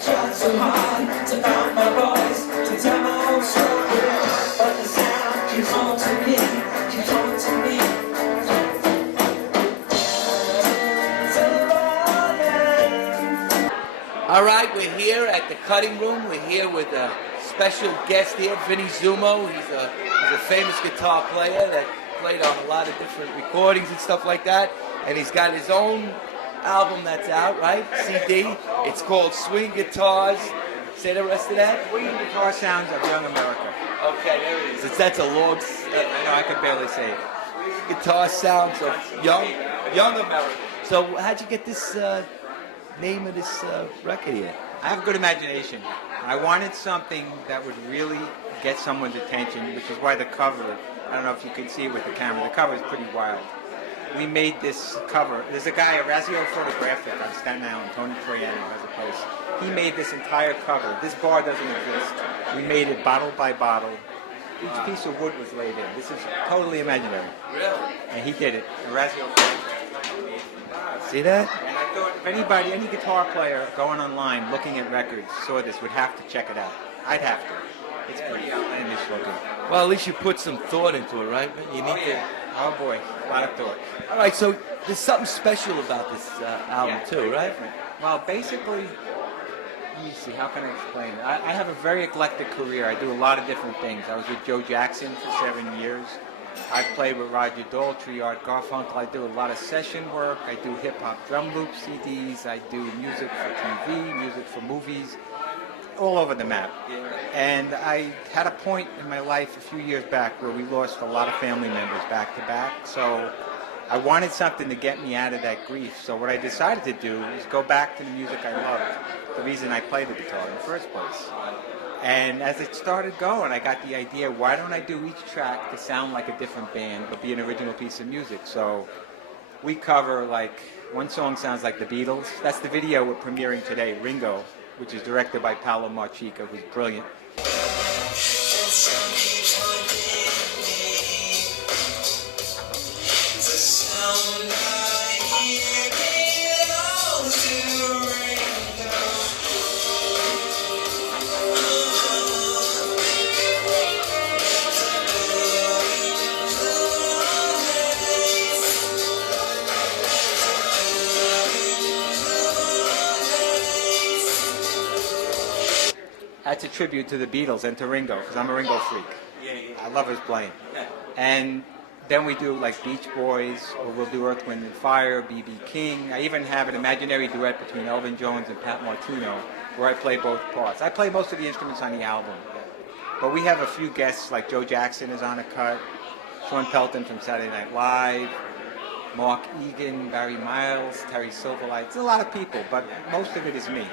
tried so hard to find my voice, to tell my own story, but the sound keeps haunting me, keeps haunting me. All right, we're here at the cutting room. We're here with a special guest here, Vinnie Zummo. He's a famous guitar player that played on a lot of different recordings and stuff like that. And he's got his own album that's out, right? CD. It's called Swing Guitars. Say the rest of that. Swing Guitar Sounds of Young America. Okay, there it is. That's a long... I know, I could barely say it. Swing Guitar Sounds of Young America. So how'd you get this name of this record here? I have a good imagination. I wanted something that would really get someone's attention, which is why the cover, I don't know if you can see it with the camera, the cover is pretty wild. We made this cover. There's a guy, Orazio Photographic on Staten Island, Tony Troiano has a place. He made this entire cover. This bar doesn't exist. We made it bottle by bottle. Each piece of wood was laid in. This is totally imaginary. Really? And he did it. Orazio Photographic. See that? And I thought if anybody, any guitar player going online looking at records saw this would have to check it out. I'd have to. It's pretty outlandish looking. Well, at least you put some thought into it, right? You need to. Oh boy, a lot of thought. All right, so there's something special about this album too, right? Different. Well, basically, let me see, how can I explain it? I have a very eclectic career. I do a lot of different things. I was with Joe Jackson for 7 years. I've played with Roger Daltrey, Art Garfunkel. I do a lot of session work. I do hip-hop drum loop CDs. I do music for TV, music for movies, all over the map. And I had a point in my life a few years back where we lost a lot of family members back to back. So I wanted something to get me out of that grief. So what I decided to do is go back to the music I loved, the reason I played the guitar in the first place. And as it started going, I got the idea, why don't I do each track to sound like a different band, but be an original piece of music? So we cover, like, one song sounds like the Beatles. That's the video we're premiering today, Ringo, which is directed by Paolo Marchica, who's brilliant. That's a tribute to the Beatles and to Ringo, because I'm a Ringo freak. I love his playing. And then we do like Beach Boys, or we'll do Earth, Wind and Fire, B.B. King. I even have an imaginary duet between Elvin Jones and Pat Martino, where I play both parts. I play most of the instruments on the album. But we have a few guests, like Joe Jackson is on a cut, Sean Pelton from Saturday Night Live, Mark Egan, Barry Miles, Terry Silverlight. It's a lot of people, but most of it is me.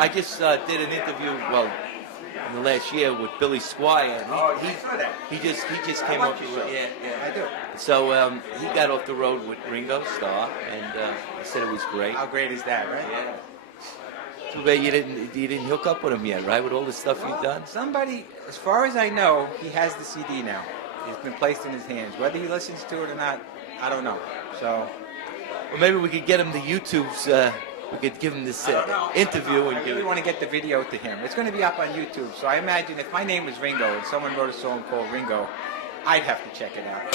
I just did an interview, well, in the last year with Billy Squire. He just came up. Yeah, I do. So he got off the road with Ringo Starr, and he said it was great. How great is that, right? Yeah. Too bad you didn't hook up with him yet, right? With all the stuff you've done. Somebody, as far as I know, he has the CD now. It's been placed in his hands. Whether he listens to it or not, I don't know. So, well, maybe we could get him the YouTube's. We could give him this interview. I really want to get the video to him. It's going to be up on YouTube, so I imagine if my name was Ringo and someone wrote a song called Ringo, I'd have to check it out.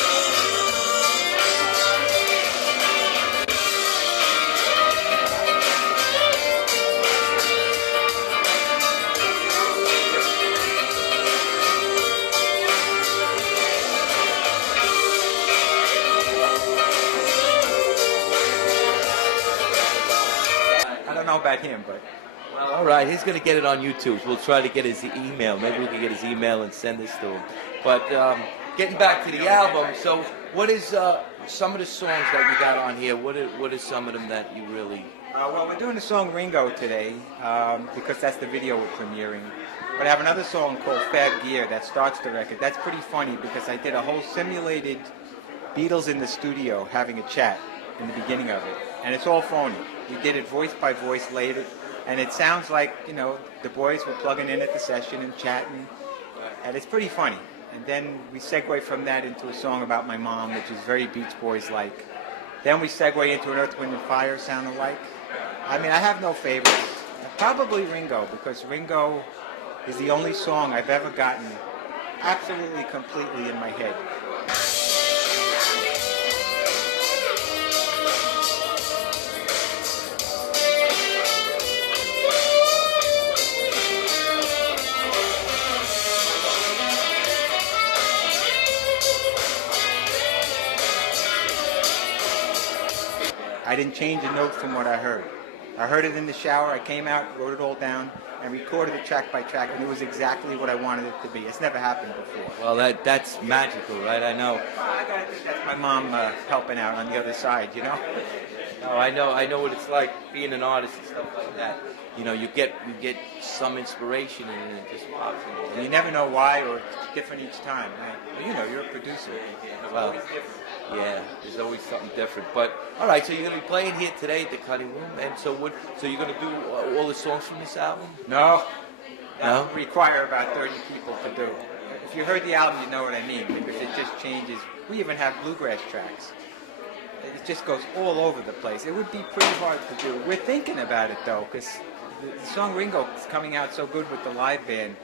About him, but well, all right, he's going to get it on YouTube. We'll try to get his email. Maybe we can get his email and send this to him. But getting back to the album, so what is some of the songs that you got on here? What is some of them that you really? Well, we're doing the song Ringo today because that's the video we're premiering. But I have another song called Fab Gear that starts the record. That's pretty funny because I did a whole simulated Beatles in the studio having a chat in the beginning of it, and it's all phony. We did it voice by voice later, and it sounds like, you know, the boys were plugging in at the session and chatting, and it's pretty funny. And then we segue from that into a song about my mom, which is very Beach Boys-like. Then we segue into an Earth, Wind, and Fire sound alike. I mean, I have no favorites. Probably Ringo, because Ringo is the only song I've ever gotten absolutely completely in my head. I didn't change a note from what I heard. I heard it in the shower, I came out, wrote it all down, and recorded it track by track, and it was exactly what I wanted it to be. It's never happened before. Well, that's magical, right? I know. I gotta think that's my mom helping out on the other side, you know? Oh, I know what it's like being an artist and stuff like that. You know, you get some inspiration and it just pops in. And you never know why, or it's different each time, right? Well, you know, you're a producer. Well, always different. yeah, there's always something different. But all right, so you're gonna be playing here today at the Cutting Room, and so you're gonna do all the songs from this album? No. That No? would require about 30 people to do. If you heard the album, you know what I mean, because it just changes. We even have bluegrass tracks. It just goes all over the place. It would be pretty hard to do. We're thinking about it, though, because the song Ringo is coming out so good with the live band.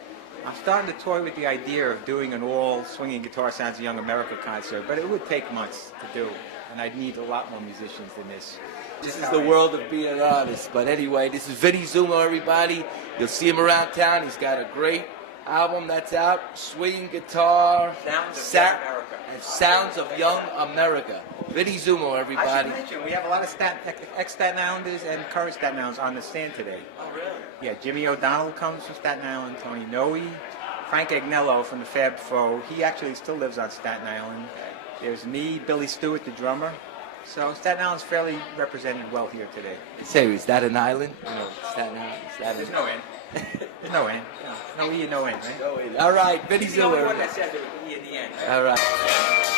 I'm starting to toy with the idea of doing an all swinging guitar sounds of Young America concert, but it would take months to do, and I'd need a lot more musicians than this. This is the world of being an artist. But anyway, this is Vinnie Zummo, everybody. You'll see him around town. He's got a great album that's out, swinging guitar, Sounds of Young America. Vinnie Zummo, I everybody. should mention, we have a lot of ex-Staten Islanders and current Staten Islanders on the stand today. Oh, really? Yeah, Jimmy O'Donnell comes from Staten Island, Tony Noe, Frank Agnello from the Fab Four. He actually still lives on Staten Island. There's me, Billy Stewart, the drummer. So Staten Island's fairly represented well here today. Say, is that an island? You know, Staten Island. Is that There's no end. There's no end. No E and no end, right? All right, Vinnie He's the only one Zummo. that says it with the E in the end. All right.